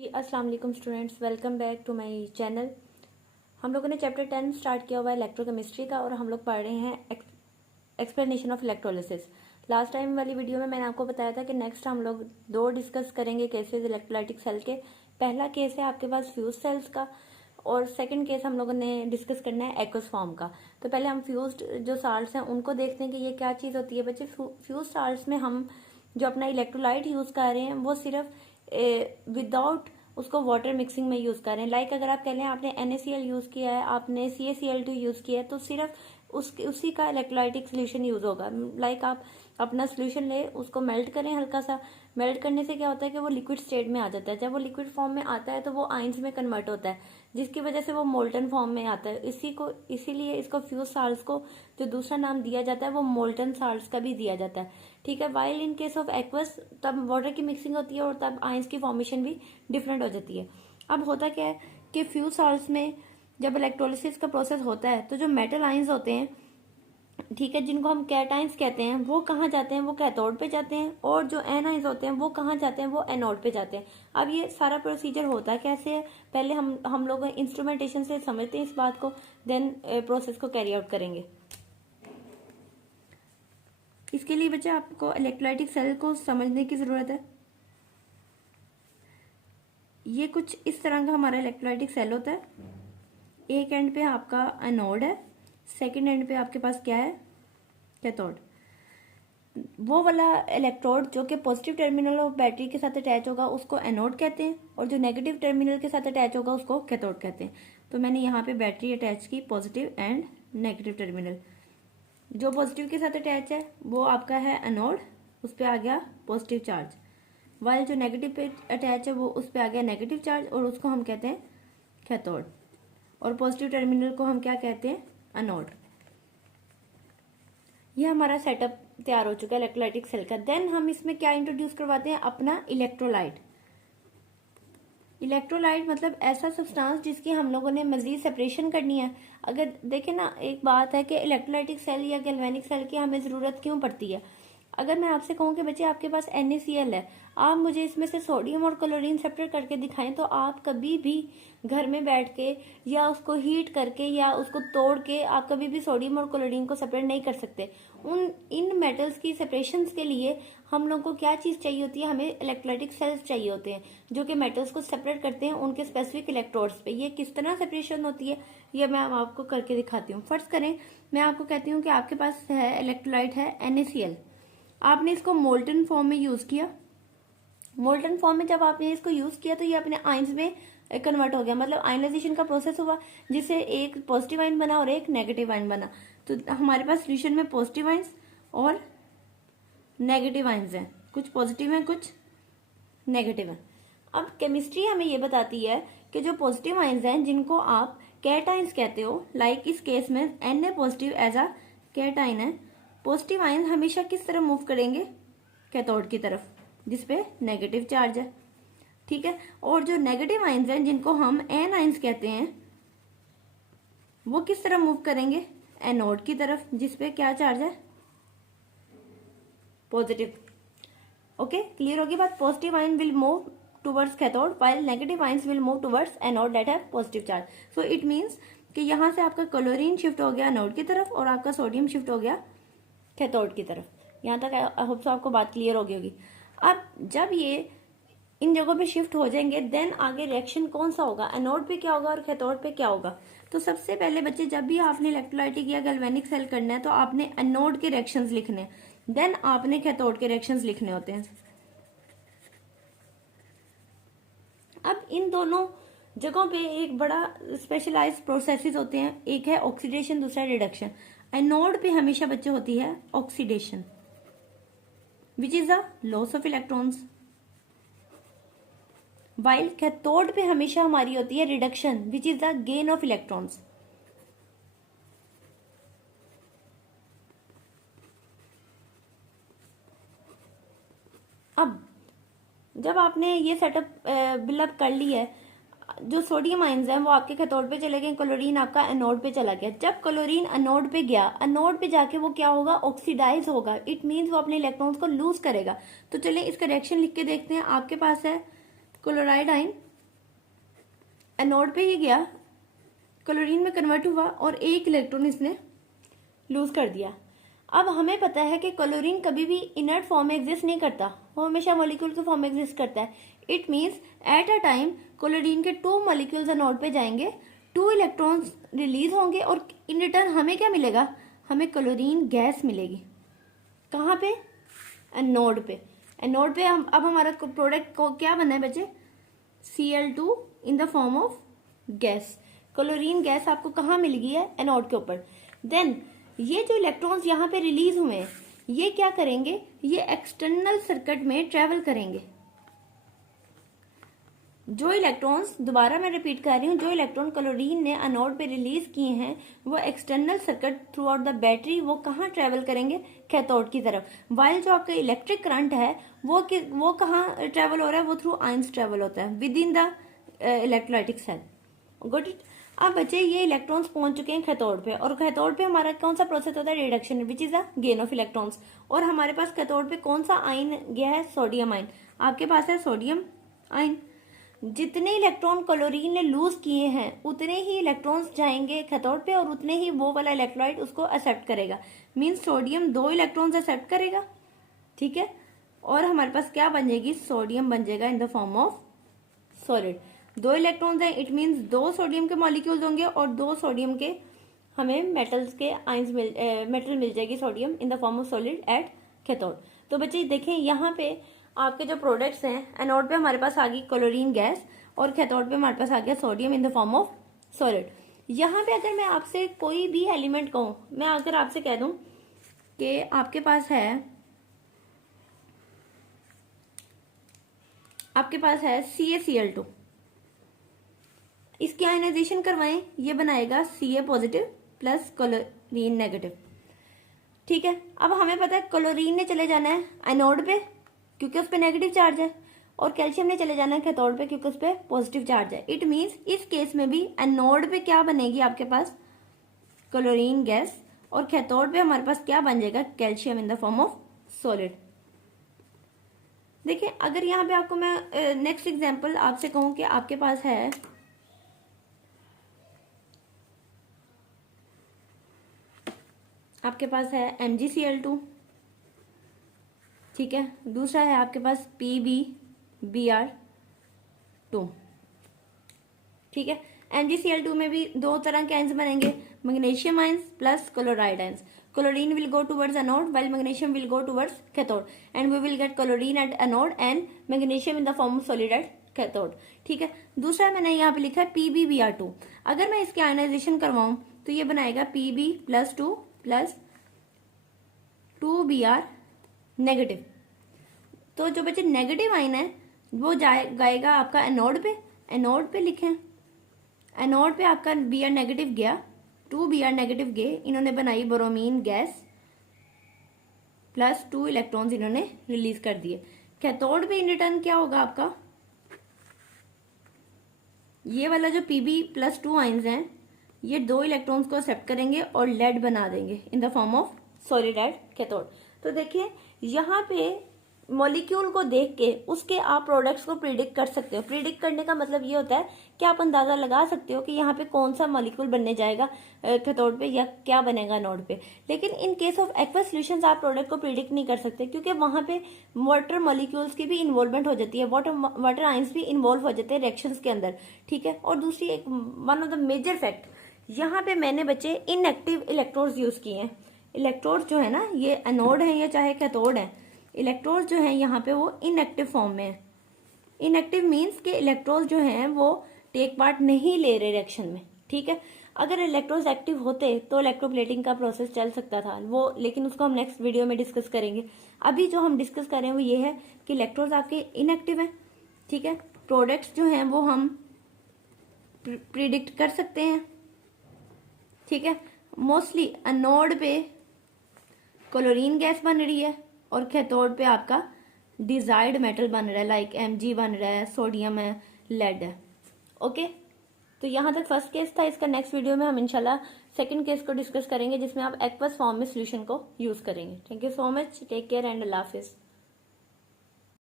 अस्सलाम वालेकुम students, welcome back to my channel. हम लोगों ने चैप्टर 10 स्टार्ट किया हुआ है इलेक्ट्रोकेमिस्ट्री का और हम लोग पढ़ रहे हैं explanation of electrolysis. Last time वाली वीडियो में मैंने आपको बताया था कि नेक्स्ट हम लोग दो डिस्कस करेंगे केसेस इलेक्ट्रोलाइटिक सेल के। पहला केस है आपके पास फ्यूज सेल्स का और सेकंड केस हम लोगों ने डिस्कस करना है एक्वस फॉर्म का। तो पहले हम फ्यूज्ड जो साल्ट्स हैं उनको देखते हैं कि ये क्या चीज़ होती है। बच्चे, फ्यूज साल्ट्स में हम जो अपना इलेक्ट्रोलाइट यूज़ कर रहे हैं वो सिर्फ विदाउट उसको वाटर मिक्सिंग में यूज करें। लाइक अगर आप कह लें आपने NaCl यूज किया है, आपने CaCl2 यूज किया है, तो सिर्फ उसी का इलेक्ट्रोलाइटिक सोल्यूशन यूज होगा। लाइक आप अपना सोल्यूशन ले, उसको मेल्ट करें हल्का सा। मेल्ट करने से क्या होता है कि वो लिक्विड स्टेट में आ जाता है। जब वो लिक्विड फॉर्म में आता है तो वो आइंस में कन्वर्ट होता है, जिसकी वजह से वो मोल्टन फॉर्म में आता है। इसीलिए इसको फ्यूज साल्ट्स को जो दूसरा नाम दिया जाता है वो मोल्टन साल्ट्स का भी दिया जाता है। ठीक है। While in case of aqueous तब वाटर की मिक्सिंग होती है और तब आइंस की फॉर्मेशन भी डिफरेंट हो जाती है। अब होता क्या है कि फ्यूज साल्ट्स में जब इलेक्ट्रोलिसिस का प्रोसेस होता है तो जो मेटल आइंस होते हैं, ठीक है, जिनको हम कैटाइंस कहते हैं, वो कहाँ जाते हैं? वो कैथोड पे जाते हैं। और जो एनाइंस होते हैं वो कहाँ जाते हैं? वो एनोड पे जाते हैं। अब ये सारा प्रोसीजर होता कैसे है, पहले हम लोग इंस्ट्रूमेंटेशन से समझते हैं इस बात को, देन प्रोसेस को कैरी आउट करेंगे। इसके लिए बच्चे आपको इलेक्ट्रोलाइटिक सेल को समझने की जरूरत है। ये कुछ इस तरह का हमारा इलेक्ट्रोलाइटिक सेल होता है। एक एंड पे आपका एनोड है, सेकंड एंड पे आपके पास क्या है? कैथोड। वो वाला इलेक्ट्रोड जो कि पॉजिटिव टर्मिनल ऑफ बैटरी के साथ अटैच होगा उसको एनोड कहते हैं, और जो नेगेटिव टर्मिनल के साथ अटैच होगा उसको कैथोड कहते हैं। तो मैंने यहाँ पे बैटरी अटैच की, पॉजिटिव एंड नेगेटिव टर्मिनल। जो पॉजिटिव के साथ अटैच है वो आपका है एनोड, उस पर आ गया पॉजिटिव चार्ज। वाइल जो नेगेटिव पे अटैच है वो उस पर आ गया नेगेटिव चार्ज और उसको हम कहते हैं कैथोड। और पॉजिटिव टर्मिनल को हम क्या कहते हैं? एनोड। ये हमारा सेटअप तैयार हो चुका है इलेक्ट्रोलाइटिक सेल का। देन हम इसमें क्या इंट्रोड्यूस करवाते हैं? अपना इलेक्ट्रोलाइट। इलेक्ट्रोलाइट मतलब ऐसा सब्सटेंस जिसकी हम लोगों ने मजीद सेपरेशन करनी है। अगर देखें ना, एक बात है कि इलेक्ट्रोलाइटिक सेल या गैल्वेनिक सेल की हमें जरूरत क्यों पड़ती है। अगर मैं आपसे कहूं कि बच्चे आपके पास NaCl है, आप मुझे इसमें से सोडियम और क्लोरीन सेपरेट करके दिखाएं, तो आप कभी भी घर में बैठ के या उसको हीट करके या उसको तोड़ के आप कभी भी सोडियम और क्लोरीन को सेपरेट नहीं कर सकते। इन मेटल्स की सेपरेशन के लिए हम लोग को क्या चीज चाहिए होती है? हमें इलेक्ट्रोलाइटिक सेल्स चाहिए होते हैं जो कि मेटल्स को सेपरेट करते हैं उनके स्पेसिफिक इलेक्ट्रोड्स पे। ये किस तरह सेपरेशन होती है ये मैं आपको करके दिखाती हूँ। फर्स्ट करें, मैं आपको कहती हूँ कि आपके पास है इलेक्ट्रोलाइट है NaCl। आपने इसको मोल्टन फॉर्म में यूज किया। मोल्टन फॉर्म में जब आपने इसको यूज किया तो ये अपने आइंस में कन्वर्ट हो गया, मतलब आयनाइजेशन का प्रोसेस हुआ जिससे एक पॉजिटिव आयन बना और एक नेगेटिव आयन बना। तो हमारे पास सोल्यूशन में पॉजिटिव आयंस और नेगेटिव आयंस हैं, कुछ पॉजिटिव हैं कुछ नेगेटिव हैं। अब केमिस्ट्री हमें ये बताती है कि जो पॉजिटिव आयंस हैं जिनको आप कैटाइंस कहते हो, लाइक इस केस में Na positive as a cation है, पॉजिटिव आयन हमेशा किस तरफ मूव करेंगे? कैथोड की तरफ, जिसपे नेगेटिव चार्ज है। ठीक है। और जो नेगेटिव आयंस हैं जिनको हम एनाइंस कहते हैं वो किस तरफ मूव करेंगे? एनोड की तरफ, जिसपे क्या चार्ज है? पॉजिटिव। ओके, क्लियर होगी बात? Positive ion will move towards cathode while negative ions will move towards anode that have positive charge. So it means कि यहां से आपका क्लोरीन शिफ्ट हो गया एनोड की तरफ और आपका सोडियम शिफ्ट हो गया कैथोड की तरफ। यहां तक आई होप सो आपको बात क्लियर हो गई होगी। अब जब ये इन जगहों पे शिफ्ट हो जाएंगे देन आगे रिएक्शन कौन सा होगा? एनोड पे क्या होगा और कैथोड पे क्या होगा? तो सबसे पहले बच्चे, जब भी आपने इलेक्ट्रोलाइटिक या गैल्वेनिक सेल करना है तो आपने एनोड के रिएक्शंस लिखने हैं, देन आपने कैथोड के रिएक्शंस लिखने होते हैं। अब इन दोनों जगहों पे एक बड़ा स्पेशलाइज्ड प्रोसेसेस होते हैं, एक है ऑक्सीडेशन, दूसरा रिडक्शन। एनोड पे हमेशा बच्चे होती है oxidation which is the loss of electrons, while cathode पे हमेशा हमारी होती है reduction which is the gain of electrons. अब जब आपने ये सेटअप बिल्डअप कर ली है, जो सोडियम आयंस हैं वो आपके कैथोड पे चले गए, क्लोरीन आपका एनोड पे चला गया। जब क्लोरीन एनोड पे गया, एनोड पे जाके वो क्या होगा? ऑक्सीडाइज होगा। इट मींस वो अपने इलेक्ट्रॉन्स को लूज करेगा। तो चलिए इसका रिएक्शन लिख के देखते हैं। आपके पास है क्लोराइड आयन एनोड पे ये गया, क्लोरीन में कन्वर्ट हुआ और एक इलेक्ट्रॉन इसने लूज कर दिया। अब हमें पता है कि क्लोरीन कभी भी इनर्ट फॉर्म में एग्जिस्ट नहीं करता, वो हमेशा मॉलिक्यूल के फॉर्म में एग्जिस्ट करता है। It means at a time chlorine के 2 मॉलिक्यूल्स एनोड पे जाएंगे, 2 इलेक्ट्रॉन्स रिलीज होंगे और इन रिटर्न हमें क्या मिलेगा, हमें क्लोरीन गैस मिलेगी। कहाँ पे, एनोड पे। एनोड पे हम अब हमारा प्रोडक्ट को क्या बना है बच्चे, Cl2 in the form of gas. Chlorine gas आपको कहाँ मिल गई है, एनोड के ऊपर। देन ये जो इलेक्ट्रॉन्स यहाँ पे रिलीज हुए हैं, ये क्या करेंगे, ये एक्सटर्नल सर्किट में ट्रेवल करेंगे। जो इलेक्ट्रॉन्स, दोबारा मैं रिपीट कर रही हूँ, जो इलेक्ट्रॉन क्लोरीन ने एनोड पे रिलीज किए हैं वो external circuit through out the battery वो कहाँ ट्रेवल करेंगे, कैथोड की तरफ। वाइल जो आपका इलेक्ट्रिक करंट है वो कहाँ ट्रेवल हो रहा है, वो थ्रू आयंस ट्रेवल होता है within the electrolytic cell. Got it. अब बच्चे ये इलेक्ट्रॉन्स पहुंच चुके हैं कैथोड पे, और कैथोड पे हमारा कौन सा प्रोसेस होता है, reduction, which is the gain of electrons. और हमारे पास कैथोड पे कौन सा आयन गया है, सोडियम आयन। आपके पास है सोडियम आयन। जितने इलेक्ट्रॉन क्लोरीन ने लूज किए हैं उतने ही इलेक्ट्रॉन्स जाएंगे कैथोड पे और उतने ही वो वाला इलेक्ट्रोलाइट उसको एक्सेप्ट करेगा। मीन्स सोडियम 2 इलेक्ट्रॉन्स एक्सेप्ट करेगा, ठीक है, और हमारे पास क्या बन जाएगी, सोडियम बन जाएगा in the form of solid. 2 electrons हैं, इट मीन्स 2 सोडियम के मॉलिक्यूल्स होंगे और 2 सोडियम के हमें मेटल्स के आयंस मेटल मिल जाएगी sodium in the form of solid at cathode. तो बच्चे देखें यहाँ पे आपके जो प्रोडक्ट्स हैं, एनोड पे हमारे पास आ गई क्लोरीन गैस और कैथोड पे हमारे पास आ गया sodium in the form of solid. यहाँ पे अगर मैं आपसे कोई भी एलिमेंट कहूँ, मैं अगर आपसे कह दूं कि आपके पास है CaCl2, इसकी आयनाइजेशन करवाएं, ये बनाएगा Ca positive plus chlorine negative, ठीक है। अब हमें पता है क्लोरीन ने चले जाना है एनोड पे क्योंकि उस पे नेगेटिव चार्ज है, और कैल्शियम ने चले जाना है कैथोड पे क्योंकि उस पे पॉजिटिव चार्ज है। इट मीन्स इस केस में भी एनोड पे क्या बनेगी आपके पास, क्लोरीन गैस, और कैथोड पे हमारे पास क्या बन जाएगा, calcium in the form of solid. देखिए अगर यहाँ पे आपको मैं नेक्स्ट एग्जांपल आपसे कहूं कि आपके पास है MgCl2, ठीक है, दूसरा है आपके पास PbBr2, ठीक है। MgCl2 में भी 2 तरह के आयंस बनेंगे, magnesium ions plus chloride ions. Chlorine will go towards anode while magnesium will go towards cathode, and we will get chlorine at anode and magnesium in the form of solid at cathode, ठीक है। दूसरा मैंने यहाँ पे लिखा है PbBr2। अगर मैं इसके आयनाइजेशन करवाऊं तो ये बनाएगा Pb plus 2 plus 2Br negative. तो जो बच्चे नेगेटिव आयन है वो जाएगा आपका एनोड पे, एनोड पे लिखें, एनोड पे आपका Br नेगेटिव गया, 2Br नेगेटिव गए, इन्होंने बनाई ब्रोमीन गैस प्लस 2 इलेक्ट्रॉन्स इन्होंने रिलीज कर दिए। कैथोड पे इन रिटर्न क्या होगा आपका, ये वाला जो Pb प्लस 2 आयंस हैं ये 2 इलेक्ट्रॉन्स को एक्सेप्ट करेंगे और लेड बना देंगे in the form of solid at cathode. तो देखिए यहाँ पे मॉलिक्यूल को देख के उसके आप प्रोडक्ट्स को प्रिडिक्ट कर सकते हो। प्रिडिक्ट करने का मतलब ये होता है कि आप अंदाजा लगा सकते हो कि यहाँ पे कौन सा मॉलिक्यूल बनने जाएगा कैथोड पे या क्या बनेगा एनोड पे। लेकिन in case of aqueous solutions आप प्रोडक्ट को प्रिडिक्ट नहीं कर सकते क्योंकि वहां पे वाटर मॉलिक्यूल्स की भी इन्वॉल्वमेंट हो जाती है, वाटर आयंस भी इन्वॉल्व हो जाते हैं रिएक्शंस के अंदर, ठीक है। और दूसरी एक one of the major fact, यहाँ पे मैंने बच्चे इनएक्टिव इलेक्ट्रोड्स यूज किए हैं। इलेक्ट्रोड्स जो है ना, ये एनोड है या चाहे कैथोड है, इलेक्ट्रोड्स जो हैं यहाँ पे वो इनएक्टिव फॉर्म में है। इनएक्टिव मीन्स कि इलेक्ट्रोड्स जो हैं वो टेक पार्ट नहीं ले रहे रिएक्शन में, ठीक है। अगर इलेक्ट्रोड्स एक्टिव होते तो इलेक्ट्रोप्लेटिंग का प्रोसेस चल सकता था वो, लेकिन उसको हम नेक्स्ट वीडियो में डिस्कस करेंगे। अभी जो हम डिस्कस कर रहे हैं वो ये है कि इलेक्ट्रोड्स आपके इनएक्टिव हैं, ठीक है। प्रोडक्ट्स जो हैं वो हम प्रिडिक्ट कर सकते हैं, ठीक है। मोस्टली एनोड पे क्लोरीन गैस बन रही है और कैथोड पे आपका डिजायर्ड मेटल बन रहा है, लाइक Mg बन रहा है, सोडियम है, लेड है, ओके। तो यहाँ तक फर्स्ट केस था। इसका नेक्स्ट वीडियो में हम इंशाल्लाह सेकंड केस को डिस्कस करेंगे जिसमें आप एक्वस फॉर्म में सोल्यूशन को यूज करेंगे। Thank you so much, take care and अल्लाह हाफिज।